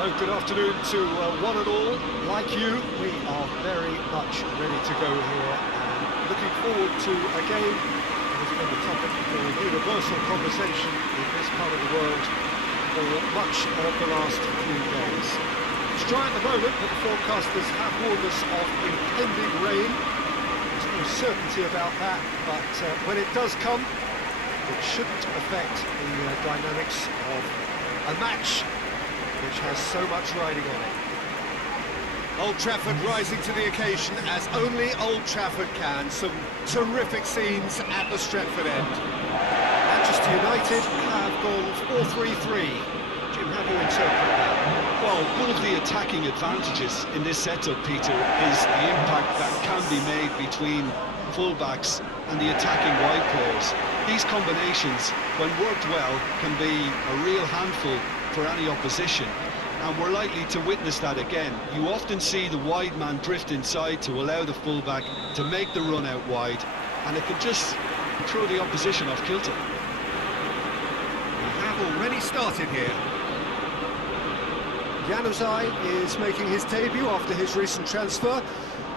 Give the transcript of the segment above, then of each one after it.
Hello, good afternoon to one and all. Like you, we are very much ready to go here and looking forward to a game that has been the topic for universal conversation in this part of the world for much of the last few days. It's dry at the moment, but the forecasters have warned us of impending rain. There's no certainty about that, but when it does come, it shouldn't affect the dynamics of a match which has so much riding on it. Old Trafford rising to the occasion as only Old Trafford can. Some terrific scenes at the Stretford end. Manchester United have gone 4-3-3. Jim, how do you interpret that? Well, one of the attacking advantages in this setup, Peter, is the impact that can be made between full-backs and the attacking wide players. These combinations, when worked well, can be a real handful for any opposition, and we're likely to witness that again. You often see the wide man drift inside to allow the fullback to make the run out wide, and it can just throw the opposition off kilter. We have already started here. Januzaj is making his debut after his recent transfer.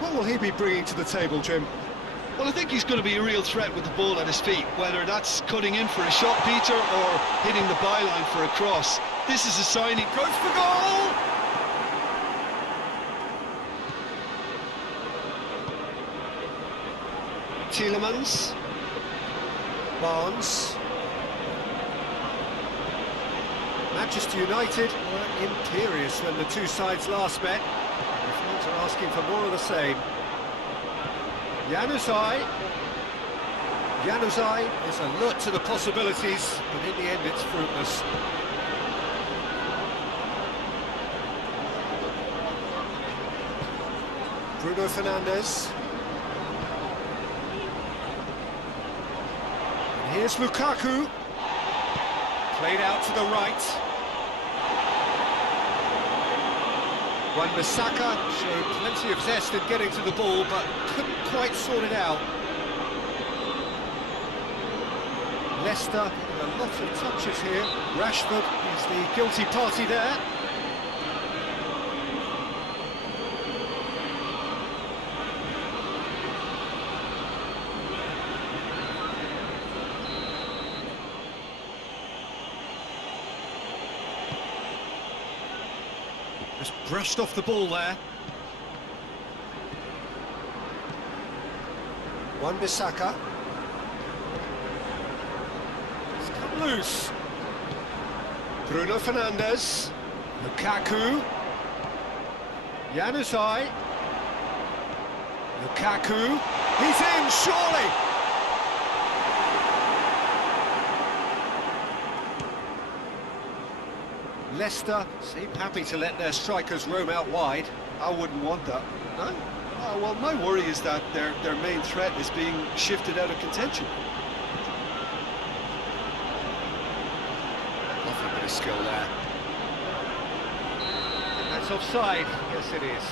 What will he be bringing to the table, Jim? Well, I think he's going to be a real threat with the ball at his feet, whether that's cutting in for a shot, Peter, or hitting the byline for a cross. This is a signing. Goes for goal! Tielemans. Barnes. Manchester United were imperious when the two sides last met. The fans are asking for more of the same. Januzaj. Januzaj is alert to the possibilities, but in the end it's fruitless. Bruno Fernandes. And here's Lukaku. Played out to the right. Wan-Bissaka showed plenty of zest in getting to the ball, but couldn't quite sort it out. Leicester getting a lot of touches here. Rashford is the guilty party there. Just brushed off the ball there. Wan-Bissaka. It's come loose. Bruno Fernandes. Lukaku. Januzaj. Lukaku. He's in, surely! Leicester seem happy to let their strikers roam out wide. I wouldn't want that. No? Well, my worry is that their main threat is being shifted out of contention. Lovely bit of skill there. That's offside. Yes, it is.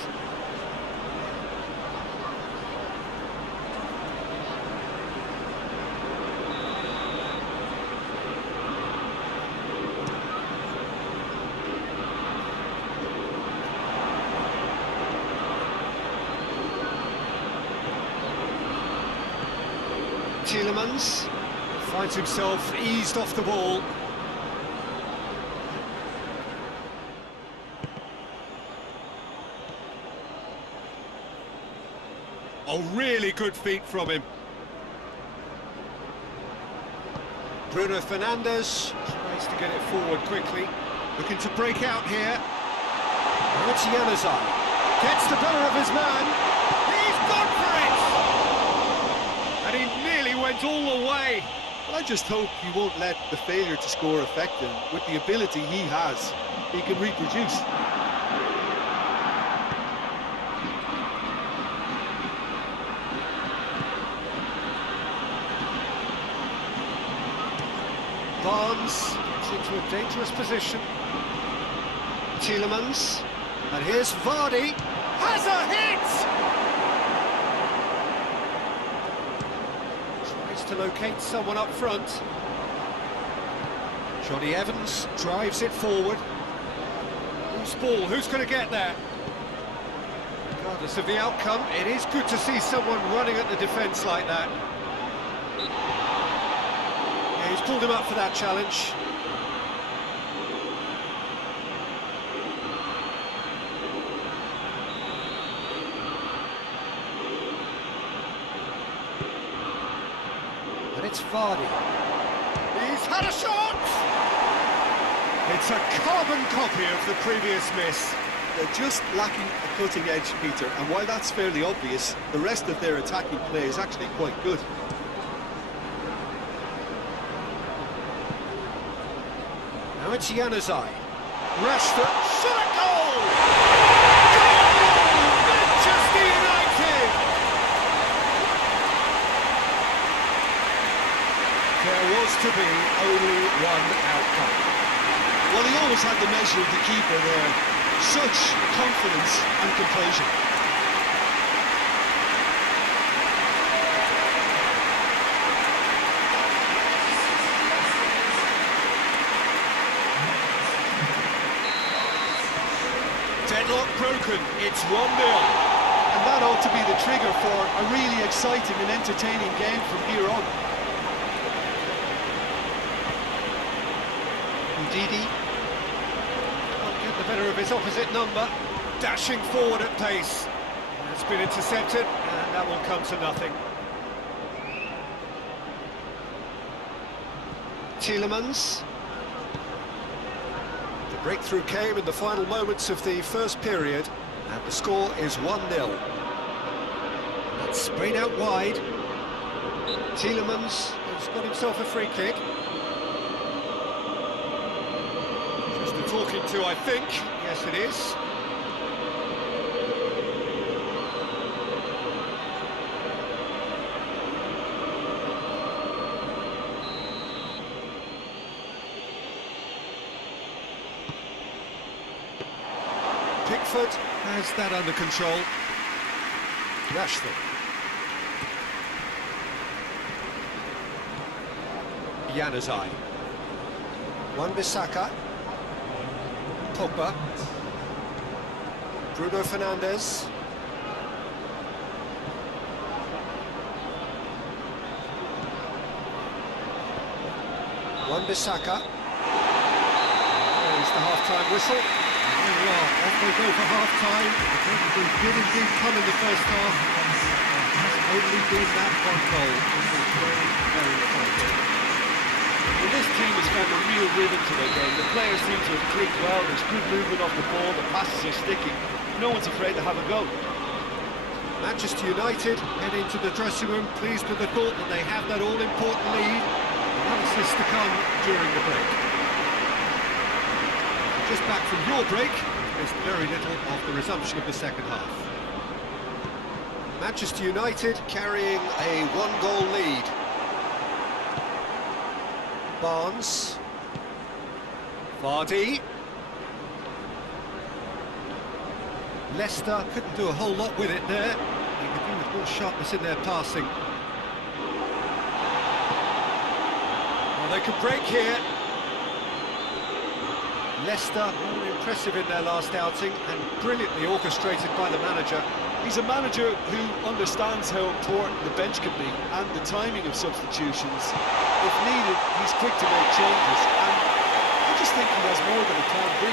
Tielemans finds himself eased off the ball. Oh, really good feet from him. Bruno Fernandes tries to get it forward quickly. Looking to break out here. Now it's Januzaj. Gets the better of his man. He's gone for it! And he nearly went all the way. Well, I just hope he won't let the failure to score affect him. With the ability he has, he can reproduce. Barnes gets into a dangerous position. Tielemans. And here's Vardy. Has a hit! Tries to locate someone up front. Johnny Evans drives it forward. Who's loose ball, who's going to get there? Regardless of the outcome, it is good to see someone running at the defence like that. Yeah, he's pulled him up for that challenge. And it's Vardy. He's had a shot! It's a carbon copy of the previous miss. They're just lacking a cutting edge, Peter, and while that's fairly obvious, the rest of their attacking play is actually quite good. Now it's Januzaj. Rashford, shot a goal! Goal! Manchester United! There was to be only one outcome. Well, he always had the measure of the keeper there. Such confidence and composure. Deadlock broken, it's 1-0. And that ought to be the trigger for a really exciting and entertaining game from here on. Didi can't get the better of his opposite number, dashing forward at pace. It's been intercepted, and that will come to nothing. Tielemans. The breakthrough came in the final moments of the first period, and the score is 1-0. That's sprayed out wide. Tielemans has got himself a free kick. Talking to, I think. Yes, it is. Pickford has that under control. Rashford. Januzaj. Wan-Bissaka. Pogba, Bruno Fernandes, Wan-Bissaka. There's the half-time whistle. And here we are, off they go for half-time. The game did indeed come in the first half. It has only been that one goal. It was very, very tight. Well, this team has found a real rhythm to their game. The players seem to have clicked well, there's good movement off the ball, the passes are sticking. No one's afraid to have a go. Manchester United head into the dressing room pleased with the thought that they have that all-important lead. Analysis to come during the break. Just back from your break, missed very little of the resumption of the second half. Manchester United carrying a one-goal lead. Barnes, Vardy, Leicester couldn't do a whole lot with it there. They could do with more sharpness in their passing. Well, they could break here. Leicester, very impressive in their last outing and brilliantly orchestrated by the manager. He's a manager who understands how important the bench can be and the timing of substitutions. If needed, he's quick to make changes, and I just think he has more than a plan B.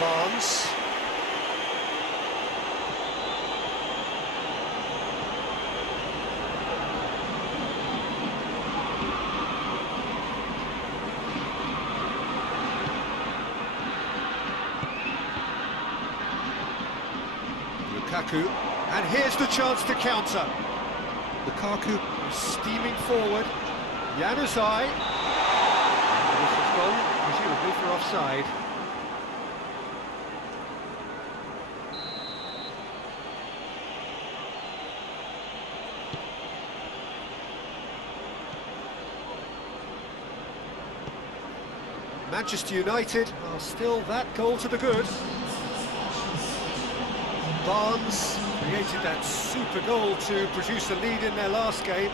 Barnes. Lukaku, and here's the chance to counter. Lukaku steaming forward. Januzaj. This has gone, presumably for offside. Manchester United are still that goal to the good. Barnes created that super goal to produce a lead in their last game.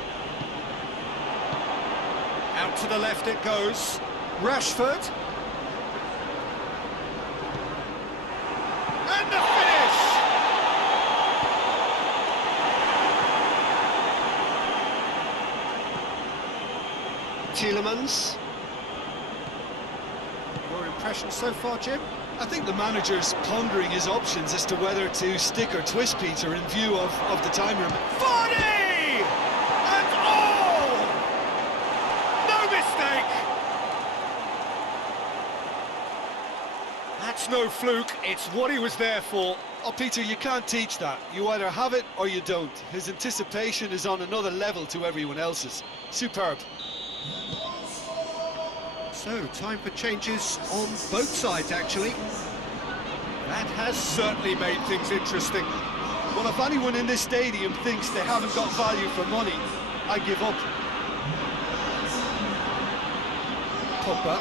Out to the left it goes. Rashford. Tielemans. Your impression so far, Jim? I think the manager's pondering his options as to whether to stick or twist Peter in view of the time remaining. Vardy! And oh! No mistake! That's no fluke, it's what he was there for. Oh, Peter, you can't teach that. You either have it or you don't. His anticipation is on another level to everyone else's. Superb. So, time for changes on both sides, actually. That has certainly made things interesting. Well, if anyone in this stadium thinks they haven't got value for money, I give up. Pogba.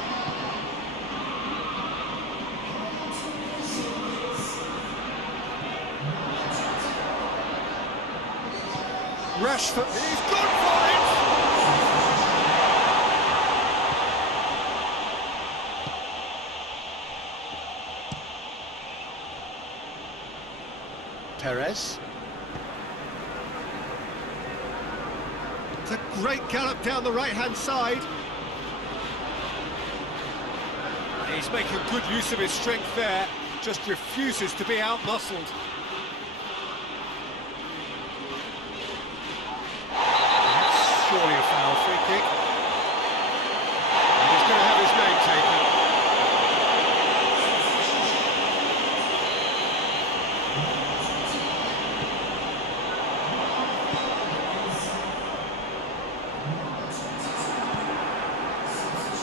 Rashford. He's gone for it! Perez. It's a great gallop down the right-hand side. He's making good use of his strength there, just refuses to be out-muscled. Surely a foul, free kick. And he's going to have his name taken.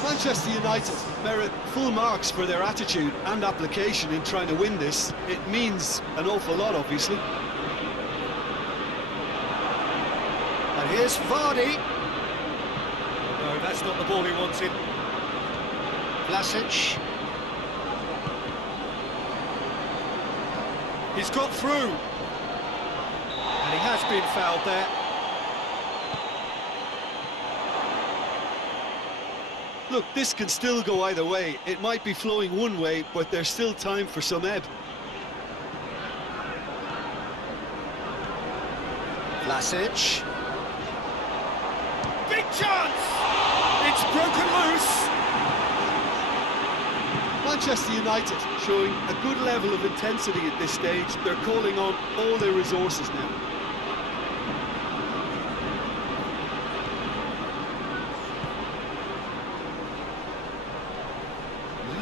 Manchester United merit full marks for their attitude and application in trying to win this. It means an awful lot, obviously. And here's Vardy. No, that's not the ball he wanted. Vlasic. He's got through. And he has been fouled there. Look, this can still go either way. It might be flowing one way, but there's still time for some ebb. Vlasic. Big chance! It's broken loose! Manchester United showing a good level of intensity at this stage. They're calling on all their resources now.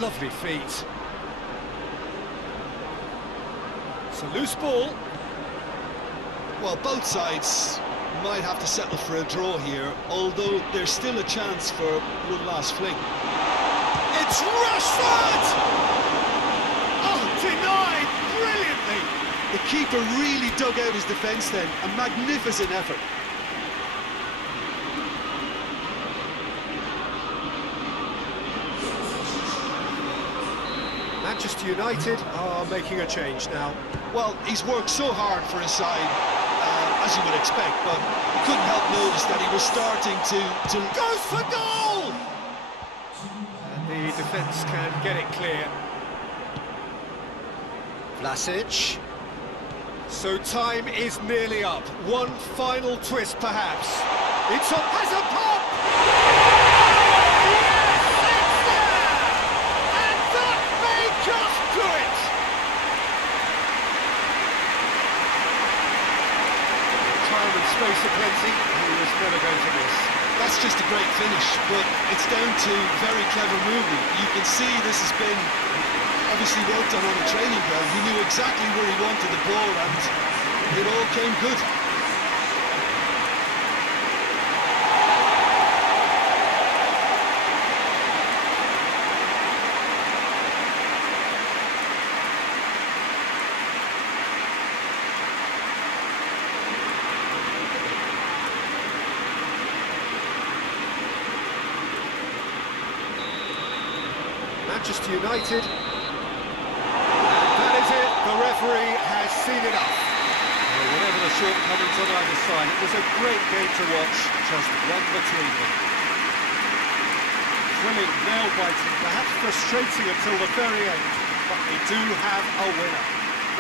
Lovely feet. It's a loose ball. Well, both sides might have to settle for a draw here, although there's still a chance for one last fling. It's Rashford! Oh, denied brilliantly! The keeper really dug out his defence then. A magnificent effort. Manchester United are making a change now. Well, he's worked so hard for his side, as you would expect, but couldn't help notice that he was starting to Goes for goal! And the defence can get it clear. Vlasic. So time is nearly up. One final twist, perhaps. It's on, has a pop! Yes, it's there! And that may just do it! Time and space aplenty, he was never going to miss. That's just a great finish, but it's down to very clever movement. You can see this has been obviously worked on a training ground. He knew exactly where he wanted the ball and it all came good. Manchester United. That is it, the referee has seen enough. Well, whatever the shortcomings on either side, it was a great game to watch, just one between them. Thrilling, nail-biting, perhaps frustrating until the very end, but we do have a winner.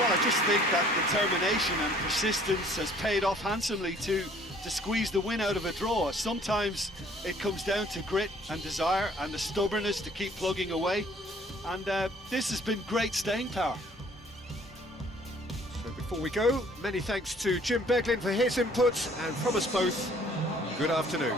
Well, I just think that determination and persistence has paid off handsomely to to squeeze the win out of a draw. Sometimes it comes down to grit and desire and the stubbornness to keep plugging away. And this has been great staying power. So before we go, many thanks to Jim Beglin for his input, and from us both, good afternoon.